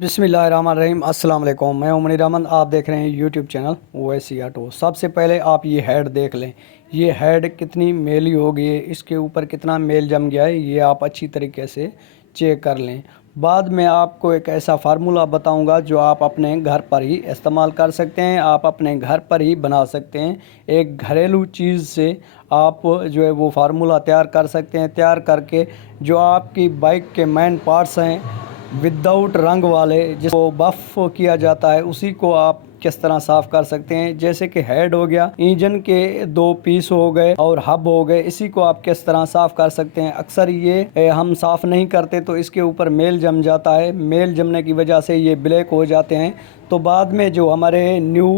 बिस्मिल्लाहिर्रहमानिर्रहीम अस्सलाम वालेकुम। मैं उमर रहमान, आप देख रहे हैं यूट्यूब चैनल ओवैसी ऑटो। सबसे पहले आप ये हेड देख लें, ये हेड कितनी मेली हो गई है, इसके ऊपर कितना मेल जम गया है, ये आप अच्छी तरीके से चेक कर लें। बाद में आपको एक ऐसा फार्मूला बताऊंगा जो आप अपने घर पर ही इस्तेमाल कर सकते हैं, आप अपने घर पर ही बना सकते हैं। एक घरेलू चीज़ से आप जो है वो फार्मूला तैयार कर सकते हैं। तैयार करके जो आपकी बाइक के मेन पार्ट्स हैं विदाउट रंग वाले, जिसको बफ़ किया जाता है, उसी को आप किस तरह साफ़ कर सकते हैं। जैसे कि हेड हो गया, इंजन के दो पीस हो गए और हब हो गए, इसी को आप किस तरह साफ़ कर सकते हैं। अक्सर ये हम साफ़ नहीं करते तो इसके ऊपर मेल जम जाता है। मेल जमने की वजह से ये ब्लैक हो जाते हैं। तो बाद में जो हमारे न्यू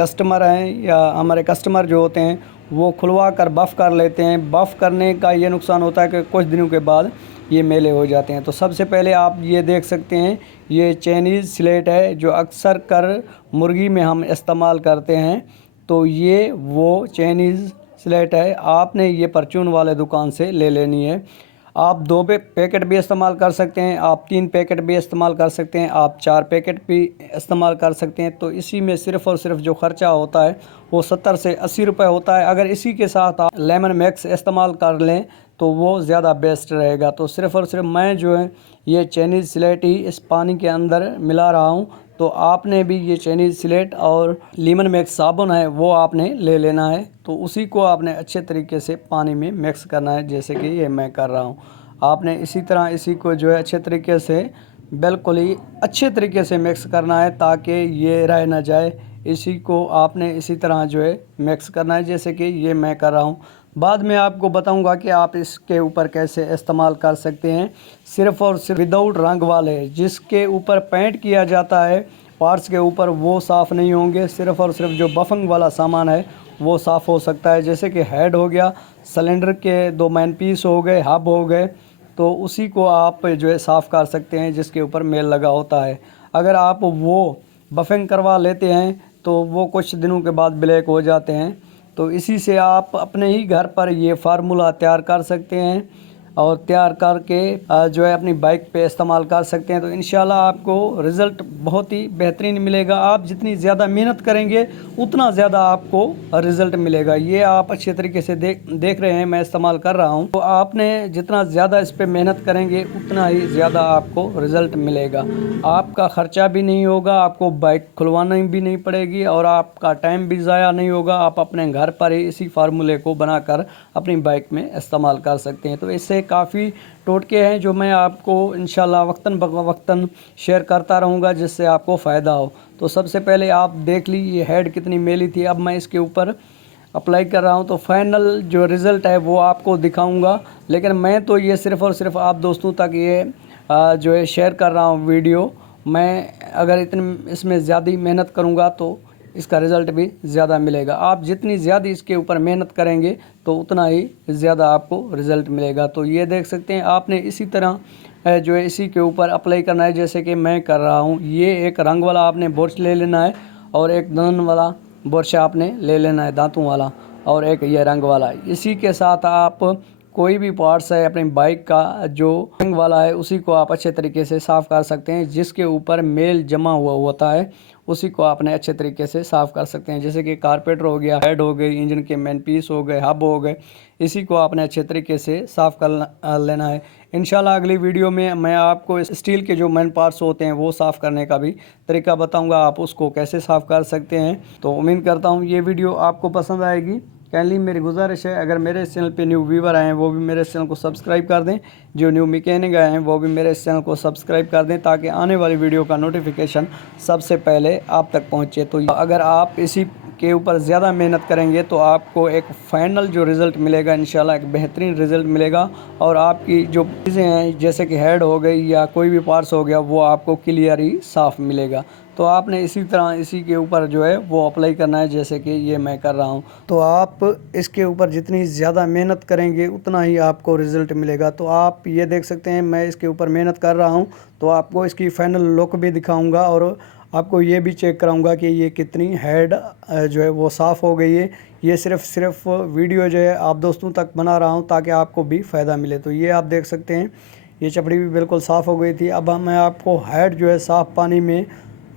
कस्टमर हैं या हमारे कस्टमर जो होते हैं वो खुलवा कर बफ़ कर लेते हैं। बफ़ करने का ये नुकसान होता है कि कुछ दिनों के बाद ये मेले हो जाते हैं। तो सबसे पहले आप ये देख सकते हैं, ये चाइनीज़ स्लेट है जो अक्सर कर मुर्गी में हम इस्तेमाल करते हैं। तो ये वो चाइनीज़ स्लेट है, आपने ये परचून वाले दुकान से ले लेनी है। आप दो पैकेट भी इस्तेमाल कर सकते हैं, आप 3 पैकेट भी इस्तेमाल कर सकते हैं, आप 4 पैकेट भी इस्तेमाल कर सकते हैं। तो इसी में सिर्फ़ और सिर्फ जो ख़र्चा होता है वो 70 से 80 रुपये होता है। अगर इसी के साथ आप लेमन मैक्स इस्तेमाल कर लें तो वो ज़्यादा बेस्ट रहेगा। तो सिर्फ़ और सिर्फ मैं जो है ये चाइनीज़ स्लेट ही इस पानी के अंदर मिला रहा हूँ। तो आपने भी ये चाइनीज़ स्लेट और लेमन मैक्स साबुन है वो आपने ले लेना है। तो उसी को आपने अच्छे तरीके से पानी में मिक्स करना है, जैसे कि ये मैं कर रहा हूँ। आपने इसी तरह इसी को जो है अच्छे तरीके से बिल्कुल ही अच्छे तरीके से मिक्स करना है ताकि ये रह ना जाए। इसी को आपने इसी तरह जो है मिक्स करना है, जैसे कि ये मैं कर रहा हूँ। बाद में आपको बताऊंगा कि आप इसके ऊपर कैसे इस्तेमाल कर सकते हैं। सिर्फ़ और सिर्फ विदाउट रंग वाले जिसके ऊपर पेंट किया जाता है पार्ट्स के ऊपर वो साफ़ नहीं होंगे। सिर्फ़ और सिर्फ जो बफंग वाला सामान है वो साफ़ हो सकता है। जैसे कि हेड हो गया, सिलेंडर के दो मैन पीस हो गए, हब हो गए, तो उसी को आप जो है साफ़ कर सकते हैं जिसके ऊपर मेल लगा होता है। अगर आप वो बफिंग करवा लेते हैं तो वो कुछ दिनों के बाद ब्लैक हो जाते हैं। तो इसी से आप अपने ही घर पर ये फार्मूला तैयार कर सकते हैं और तैयार करके जो है अपनी बाइक पे इस्तेमाल कर सकते हैं। तो इंशाल्लाह आपको रिज़ल्ट बहुत ही बेहतरीन मिलेगा। आप जितनी ज़्यादा मेहनत करेंगे उतना ज़्यादा आपको रिज़ल्ट मिलेगा। ये आप अच्छे तरीके से देख रहे हैं, मैं इस्तेमाल कर रहा हूँ। तो आपने जितना ज़्यादा इस पर मेहनत करेंगे उतना ही ज़्यादा आपको रिज़ल्ट मिलेगा। आपका ख़र्चा भी नहीं होगा, आपको बाइक खुलवाना भी नहीं पड़ेगी और आपका टाइम भी ज़ाया नहीं होगा। आप अपने घर पर ही इसी फार्मूले को बनाकर अपनी बाइक में इस्तेमाल कर सकते हैं। तो इससे काफ़ी टोटके हैं जो मैं आपको इंशाल्लाह वक्तन वक्तन शेयर करता रहूँगा जिससे आपको फ़ायदा हो। तो सबसे पहले आप देख ली ये हेड कितनी मेली थी। अब मैं इसके ऊपर अप्लाई कर रहा हूँ तो फाइनल जो रिज़ल्ट है वो आपको दिखाऊंगा। लेकिन मैं तो ये सिर्फ़ और सिर्फ आप दोस्तों तक ये जो है शेयर कर रहा हूँ वीडियो। मैं अगर इतनी इसमें ज़्यादा मेहनत करूँगा तो इसका रिज़ल्ट भी ज़्यादा मिलेगा। आप जितनी ज़्यादा इसके ऊपर मेहनत करेंगे तो उतना ही ज़्यादा आपको रिज़ल्ट मिलेगा। तो ये देख सकते हैं, आपने इसी तरह जो है इसी के ऊपर अप्लाई करना है जैसे कि मैं कर रहा हूँ। ये एक रंग वाला आपने बुरश ले लेना है और एक दान वाला बुरश आपने ले लेना है, दांतों वाला, और एक ये रंग वाला। इसी के साथ आप कोई भी पार्ट्स है अपनी बाइक का जो रंग वाला है उसी को आप अच्छे तरीके से साफ़ कर सकते हैं। जिसके ऊपर मेल जमा हुआ होता है उसी को आपने अच्छे तरीके से साफ़ कर सकते हैं। जैसे कि कारपेटर हो गया, हेड हो गई, इंजन के मेन पीस हो गए, हब हो गए, इसी को आपने अच्छे तरीके से साफ़ कर लेना है। इंशाल्लाह अगली वीडियो में मैं आपको स्टील के जो मेन पार्ट्स होते हैं वो साफ़ करने का भी तरीका बताऊंगा, आप उसको कैसे साफ़ कर सकते हैं। तो उम्मीद करता हूँ ये वीडियो आपको पसंद आएगी। काइंडली मेरी गुजारिश है, अगर मेरे चैनल पे न्यू व्यूवर आए हैं वो भी मेरे चैनल को सब्सक्राइब कर दें, जो न्यू मैकेनिक आए हैं वो भी मेरे चैनल को सब्सक्राइब कर दें ताकि आने वाली वीडियो का नोटिफिकेशन सबसे पहले आप तक पहुंचे। तो अगर आप इसी के ऊपर ज़्यादा मेहनत करेंगे तो आपको एक फ़ाइनल जो रिज़ल्ट मिलेगा इंशाल्लाह एक बेहतरीन रिज़ल्ट मिलेगा। और आपकी जो चीज़ें हैं जैसे कि हेड हो गई या कोई भी पार्ट्स हो गया वो आपको क्लियर ही साफ़ मिलेगा। तो आपने इसी तरह इसी के ऊपर जो है वो अप्लाई करना है जैसे कि ये मैं कर रहा हूँ। तो आप इसके ऊपर जितनी ज़्यादा मेहनत करेंगे उतना ही आपको रिज़ल्ट मिलेगा। तो आप ये देख सकते हैं मैं इसके ऊपर मेहनत कर रहा हूँ तो आपको इसकी फ़ाइनल लुक भी दिखाऊंगा और आपको ये भी चेक कराऊंगा कि ये कितनी हेड जो है वो साफ़ हो गई है। ये सिर्फ वीडियो जो है आप दोस्तों तक बना रहा हूँ ताकि आपको भी फ़ायदा मिले। तो ये आप देख सकते हैं ये चपड़ी भी बिल्कुल साफ़ हो गई थी। अब मैं आपको हेड जो है साफ़ पानी में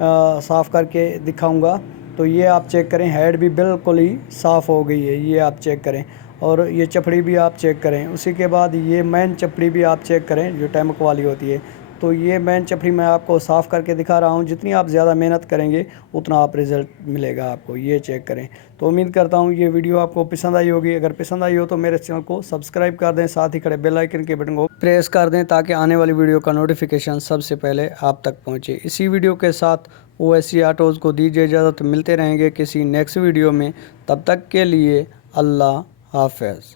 साफ़ करके दिखाऊंगा। तो ये आप चेक करें, हेड भी बिल्कुल ही साफ़ हो गई है, ये आप चेक करें। और ये चपड़ी भी आप चेक करें। उसी के बाद ये मेन चपड़ी भी आप चेक करें जो टैमक वाली होती है। तो ये मेन चपड़ी मैं आपको साफ़ करके दिखा रहा हूँ। जितनी आप ज़्यादा मेहनत करेंगे उतना आप रिज़ल्ट मिलेगा आपको, ये चेक करें। तो उम्मीद करता हूँ ये वीडियो आपको पसंद आई होगी। अगर पसंद आई हो तो मेरे चैनल को सब्सक्राइब कर दें, साथ ही खड़े बेल आइकन के बटन को प्रेस कर दें ताकि आने वाली वीडियो का नोटिफिकेशन सबसे पहले आप तक पहुँचे। इसी वीडियो के साथ ओवैसी ऑटोज़ को दीजिए इजाज़त। मिलते रहेंगे किसी नेक्स्ट वीडियो में, तब तक के लिए अल्लाह हाफ़िज़।